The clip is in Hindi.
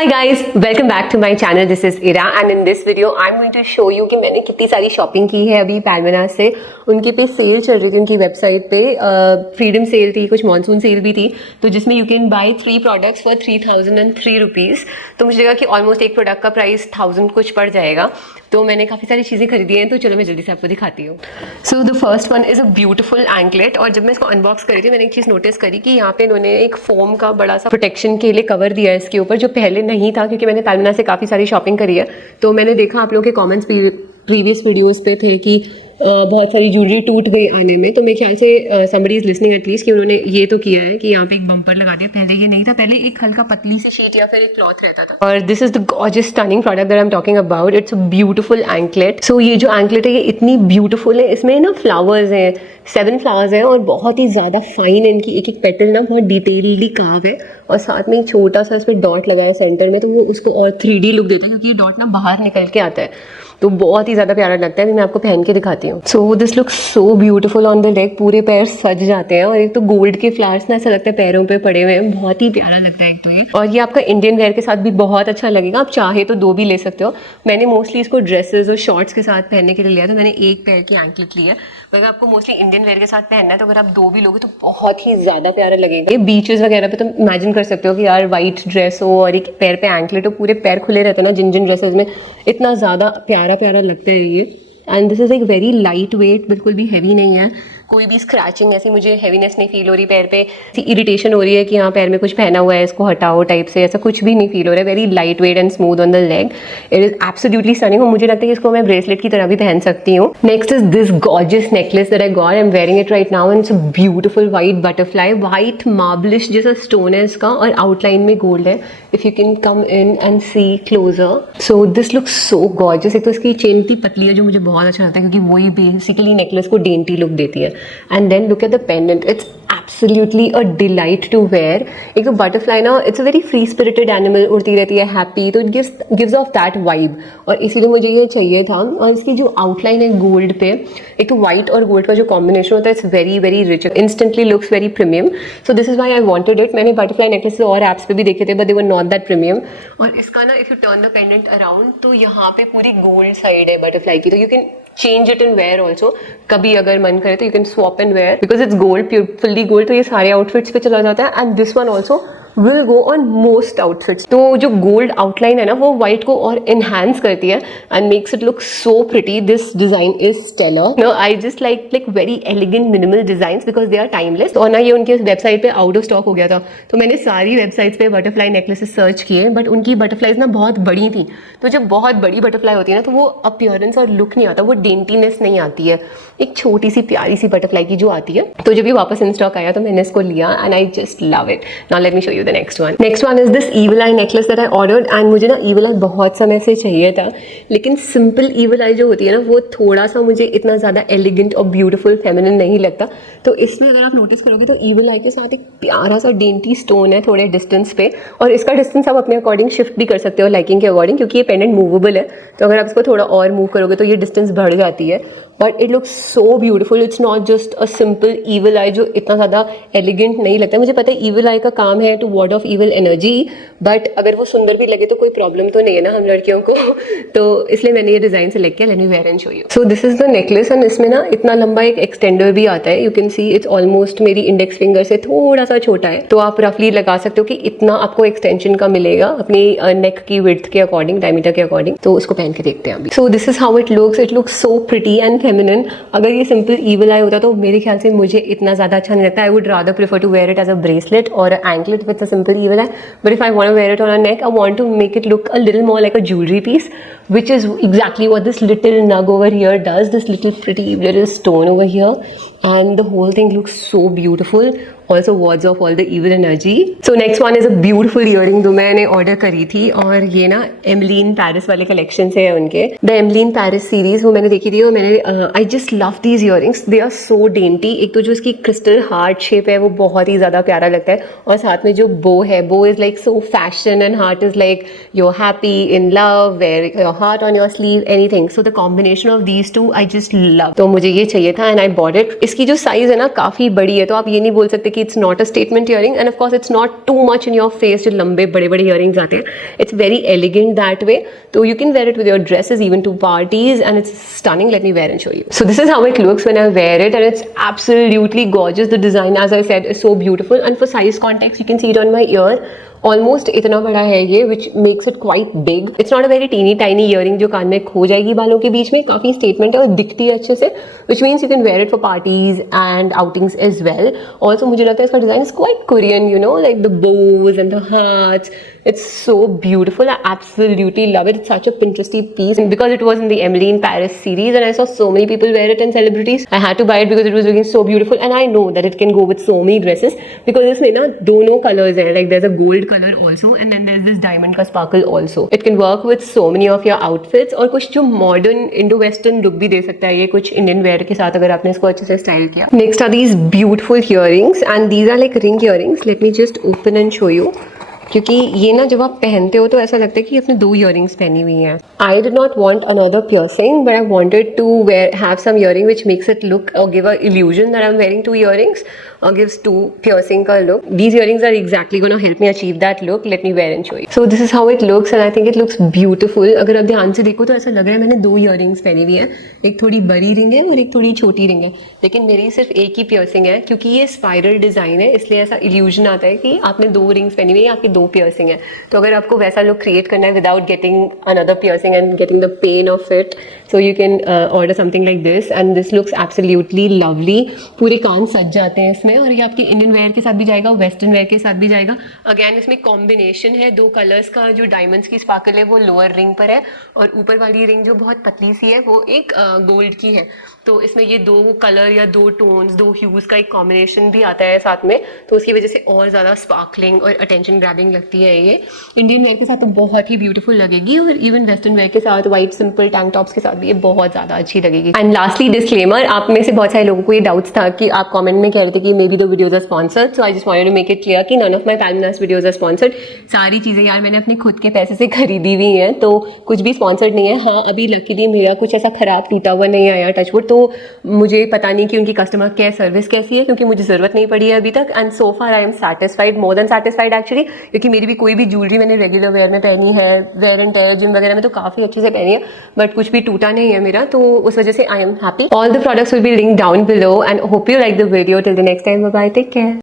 Hi guys, welcome back to my channel. This is Ira and in this video I'm going to show you कि मैंने कितनी सारी शॉपिंग की है अभी पैलमेना से। उनके पे सेल चल रही थी उनकी वेबसाइट पे, फ्रीडम सेल थी, कुछ मानसून सेल भी थी, तो जिसमें you can buy 3 products for 3003 rupees. तो मुझे लगा कि ऑलमोस्ट एक प्रोडक्ट का प्राइस 1000 कुछ पड़ जाएगा, तो मैंने काफ़ी सारी चीज़ें खरीदी हैं, तो चलो मैं जल्दी से आपको दिखाती हूँ। So the first one is a beautiful anklet. और जब मैं इसको अनबॉक्स करी थी मैंने एक चीज़ नोटिस करी कि यहाँ पे इन्होंने एक फोम का बड़ा सा प्रोटेक्शन के लिए कवर दिया है इसके ऊपर, जो पहले नहीं था, क्योंकि मैंने पैलमेना से काफ़ी सारी शॉपिंग करी है। तो मैंने देखा आप लोगों के कॉमेंट्स प्रीवियस वीडियोज़ पे थे कि बहुत सारी ज्वेलरी टूट गई आने में, तो मेरे ख्याल से समबडी इज लिसनिंग एटलीस्ट कि उन्होंने ये तो किया है कि यहाँ पे एक बम्पर लगा दिया। पहले ये नहीं था, पहले एक हल्का पतली सी शीट या फिर एक क्लॉथ रहता था। और this is the gorgeous stunning product that I am talking about. It's a beautiful anklet. So ये जो एंकलेट है ये इतनी ब्यूटीफुल है, इसमें ना फ्लावर्स हैं, 7 फ्लावर्स हैं और बहुत ही ज़्यादा फाइन है इनकी एक एक पेटल ना, बहुत डिटेलली कार्व है और साथ में एक छोटा सा इस पर डॉट लगा है सेंटर में, तो वो उसको और 3D लुक देता है क्योंकि ये डॉट ना बाहर निकल के आता है, तो बहुत ही ज़्यादा प्यारा लगता है। मैं आपको पहन के दिखाती हूँ। So this look so beautiful on the leg. पूरे पैर सज जाते हैं और एक तो गोल्ड के फ्लावर्स ना ऐसा लगता है पैरों पे पड़े हुए हैं, बहुत ही प्यारा लगता है एक तो ये। और ये आपका इंडियन वेयर के साथ भी बहुत अच्छा लगेगा। आप चाहे तो 2 भी ले सकते हो। मैंने मोस्टली इसको ड्रेसेस और शॉर्ट्स के साथ पहनने के लिए लिया, तो मैंने एक पैर की एंकलेट ली है। अगर आपको मोस्टली इंडियन वेयर के साथ पहनना है तो अगर आप 2 भी लोगे तो बहुत ही ज़्यादा प्यारा लगेगा। ये बीचेस वगैरह पे तो इमेजिन कर सकते हो कि यार वाइट ड्रेस हो और एक पैर पे एंकलेट हो, पूरे पैर खुले रहते हैं ना जिन जिन ड्रेसेस में, इतना ज़्यादा प्यारा प्यारा लगता है ये। एंड दिस इज़ एक वेरी लाइट वेट, बिल्कुल भी हैवी नहीं है। कोई भी स्क्रैचिंग ऐसी मुझे हैवीनेस नहीं फील हो रही पैर पे, ऐसी इरिटेशन हो रही है कि यहाँ पैर में कुछ पहना हुआ है इसको हटाओ टाइप से, ऐसा कुछ भी नहीं फील हो रहा है। Very light weight and smooth on the leg. It is absolutely stunning और मुझे लगता है कि इसको मैं ब्रेसलेट की तरह भी पहन सकती हूँ। Next is this gorgeous necklace that I got. I am wearing it right now and it's a beautiful white butterfly, white marblish जैसा स्टोन है इसका और आउटलाइन में गोल्ड है। If you can come in and see closer, so this looks so gorgeous. एक तो इसकी चेन इतनी पतली है जो मुझे बहुत अच्छा लगता है क्योंकि वही बेसिकली नेकलेस को डेंटी लुक देती है। And then look at the pendant. It's absolutely a delight to wear. एक तो बटरफ्लाई ना, it's a very free spirited animal, उड़ती रहती है हैप्पी, तो it gives off that vibe और इसीलिए मुझे ये चाहिए था। और इसकी जो आउटलाइन है गोल्ड पे, एक तो व्हाइट और गोल्ड का जो कॉम्बिनेशन होता है it's very very rich, instantly looks very premium. So this is why I wanted it. मैंने बटरफ्लाई नेकलेस और एप्स पे भी देखे थे but they were not that premium. और इसका ना if U turn the pendant around तो यहाँ पे पूरी गोल्ड साइड है बटरफ्लाई की, तो you can change it in wear also. कभी अगर मन करे तो you can swap and wear because it's gold, fully gold, तो ये सारे आउटफिट्स पे चला जाता है। And this one also will go on most outfits. तो जो गोल्ड आउटलाइन है ना वो व्हाइट को और एनहांस करती है and makes it look so pretty. This design is stellar. No I just like very elegant minimal designs because they are timeless. और ना ये उनके वेबसाइट पे आउट ऑफ स्टॉक हो गया था, तो मैंने सारी वेबसाइट्स पे बटरफ्लाई नेकलेसेस सर्च किए बट उनकी बटरफ्लाईज ना बहुत बड़ी थी। तो जब बहुत बड़ी बटरफ्लाई होती है ना तो वो अपीयरेंस और लुक नहीं आता, वो डेंटीनेस नहीं आती है एक छोटी सी प्यारी सी बटरफ्लाई की जो आती है। तो जब ये वापस इन स्टॉक आया तो मैंने इसको लिया and I just love it. Now let me show you the next one. Next one is this evil I necklace that I ordered. And मुझे ना ईवल आई बहुत समय से चाहिए था, लेकिन सिंपल ईवल आई जो होती है ना वो थोड़ा सा मुझे इतना ज़्यादा एलिगेंट और ब्यूटीफुल फेमिनिन नहीं लगता। तो इसमें अगर आप नोटिस करोगे तो ईवल आई के साथ एक प्यारा सा डेंटी स्टोन है थोड़े डिस्टेंस पे, और इसका डिस्टेंस आप अपने अकॉर्डिंग शिफ्ट भी कर सकते हो लाइकिंग के अकॉर्डिंग, क्योंकि ये पेंडेंट मूवेबल है। तो अगर आप इसको थोड़ा और मूव करोगे तो ये डिस्टेंस बढ़ जाती है। But it looks so beautiful. It's not just a simple evil आई जो इतना ज़्यादा एलिगेंट नहीं लगता। मुझे पता है ईवल आई का काम है to ward off evil energy, but अगर वो सुंदर भी लगे तो कोई प्रॉब्लम तो नहीं है ना हम लड़कियों को। तो इसलिए मैंने ये डिज़ाइन सेलेक्ट किया। Let me wear and show you. So this is the necklace and इसमें ना इतना लंबा एक एक्सटेंडर भी आता है। You can see it's almost मेरी इंडेक्स फिंगर से थोड़ा सा छोटा है, तो आप रफली लगा सकते हो कि इतना आपको एक्सटेंशन का मिलेगा अपनी नेक की विड्थ के अकॉर्डिंग, डायमीटर के अकॉर्डिंग। तो उसको पहन के देखते हैं अभी। सो this is how it looks so pretty and feminine. अगर ये सिंपल ईवल आई होता तो मेरे ख्याल से मुझे इतना ज़्यादा अच्छा नहीं लगता। I would rather prefer to wear it as a bracelet और anklet with a simple evil eye, but if I want to wear it on a neck I want to make it look a little more like a jewellery piece, which is exactly what this little nug over here does, this little pretty little stone over here, and the whole thing looks so beautiful. Also wards off all the evil energy. So next one is a beautiful earring जो मैंने ऑर्डर करी थी, और ये ना एमलीन पेरिस वाले कलेक्शन से है उनके, द एमलीन पेरिस सीरीज, वो मैंने देखी थी और मैंने I just love these earrings. They are so dainty. एक तो जो इसकी क्रिस्टल हार्ट शेप है वो बहुत ही ज़्यादा प्यारा लगता है, और साथ में जो बो है, बो is like so fashion and heart is like you're happy, in love, wear your heart on your sleeve, anything. So the combination of these two I just love. तो मुझे ये चाहिए था and I bought it. इसकी जो साइज़ है ना काफ़ी बड़ी है, तो आप ये नहीं बोल सकते कि कि it's not a statement earring and of course it's not too much in your face, जो लंबे बड़े बड़े ईयरिंग्स आते हैं. It's very elegant that way. तो you can wear it with your dresses, even to parties, and it's stunning. Let me wear and show you. So this is how it looks when I wear it, and it's absolutely gorgeous. The design, as I said, is so beautiful, and for size context, you can see it on my ear. Almost इतना बड़ा है ये, which makes it quite big. It's not a very teeny tiny earring जो कान में खो जाएगी बालों के बीच में. काफी स्टेटमेंट है और दिखती है अच्छे से, which means you can wear it for parties and outings as well. Also मुझे लगता है इसका design is quite Korean, you know, like the bows and the hearts. It's so beautiful. I absolutely love it. It's such a Pinteresty piece. And because it was in the Emily in Paris series and I saw so many people wear it and celebrities, I had to buy it because it was looking so beautiful. And I know that it can go with so many dresses because इसमें ना दोनों colors हैं. Like there's a gold color also and then there's this diamond का sparkle also. It can work with so many of your outfits और कुछ जो modern Indo-Western look भी दे सकता है ये कुछ Indian wear के साथ अगर आपने इसको अच्छे से style किया. Next are these beautiful earrings and these are like ring earrings. Let me just open and show you. क्योंकि ये ना जब आप पहनते हो तो ऐसा लगता है कि आपने 2 ईयरिंग्स पहनी हुई हैं. I did not want another piercing but I wanted to have some earring which makes it look और give a illusion that I am wearing 2 earrings or gives 2 piercing ka look. These earrings are exactly going to help me achieve that look. Let me wear and show you. So this is how it looks and I think it looks beautiful. अगर आप ध्यान से देखो तो ऐसा लग रहा है मैंने 2 earrings पहनी हुई है. एक थोड़ी बड़ी रिंग है और एक थोड़ी छोटी रिंग है, लेकिन मेरी सिर्फ एक ही piercing है क्योंकि ये स्पाइरल डिजाइन है, इसलिए ऐसा इल्यूजन आता है कि आपने 2 रिंग्स पहनी हुई है, आपकी 2 piercing है. तो अगर आपको वैसा लुक क्रिएट करना है without getting another piercing and getting the pain of it, so you can order something like this and this looks absolutely lovely. पूरे कान सज जाते हैं इसमें और ये आपकी इंडियन वेयर के साथ भी जाएगा, वेस्टर्न वेयर के साथ भी जाएगा. अगेन इसमें कॉम्बिनेशन है 2 कलर्स का. जो डायमंड्स की स्पार्कल है वो लोअर रिंग पर है और ऊपर वाली रिंग जो बहुत पतली सी है वो एक गोल्ड की है. तो इसमें ये 2 कलर या 2 टोन्स 2 ह्यूज का एक कॉम्बिनेशन भी आता है साथ में, तो उसकी वजह से और ज़्यादा स्पार्कलिंग और अटेंशन ग्रैबिंग लगती है. ये इंडियन वेयर के साथ तो बहुत ही ब्यूटीफुल लगेगी और इवन वेस्टर्न वेयर के साथ वाइट सिंपल टैंक टॉप्स के साथ भी ये बहुत ज़्यादा अच्छी लगेगी. एंड लास्टली डिस्क्लेमर, आप में से बहुत सारे लोगों को ये डाउट्स था कि आप कमेंट में कह रहे थे कि may be the videos are sponsored, so I just wanted to make it clear कि none of my Palmonas videos are sponsored. सारी चीज़ें यार मैंने अपने खुद के पैसे से खरीदी हुई हैं, तो कुछ भी स्पॉन्सर्ड नहीं है. हाँ, अभी लकीली मेरा कुछ ऐसा खराब टूटा हुआ नहीं आया टचवुड, तो मुझे पता नहीं कि उनकी कस्टमर केयर सर्विस कैसी है क्योंकि मुझे ज़रूरत नहीं पड़ी है अभी तक. And so far I am satisfied, more than satisfied actually, क्योंकि मेरी भी कोई भी ज्वेलरी मैंने रेगुलर वेयर में पहनी है, वेयर एंड टेयर जिम वगैरह में तो काफ़ी अच्छे से पहनी है, बट कुछ भी टूटा नहीं है मेरा, तो उस वजह से I am happy. All the products will be linked down below and hope you like the video. Till the next time, bye bye, take care.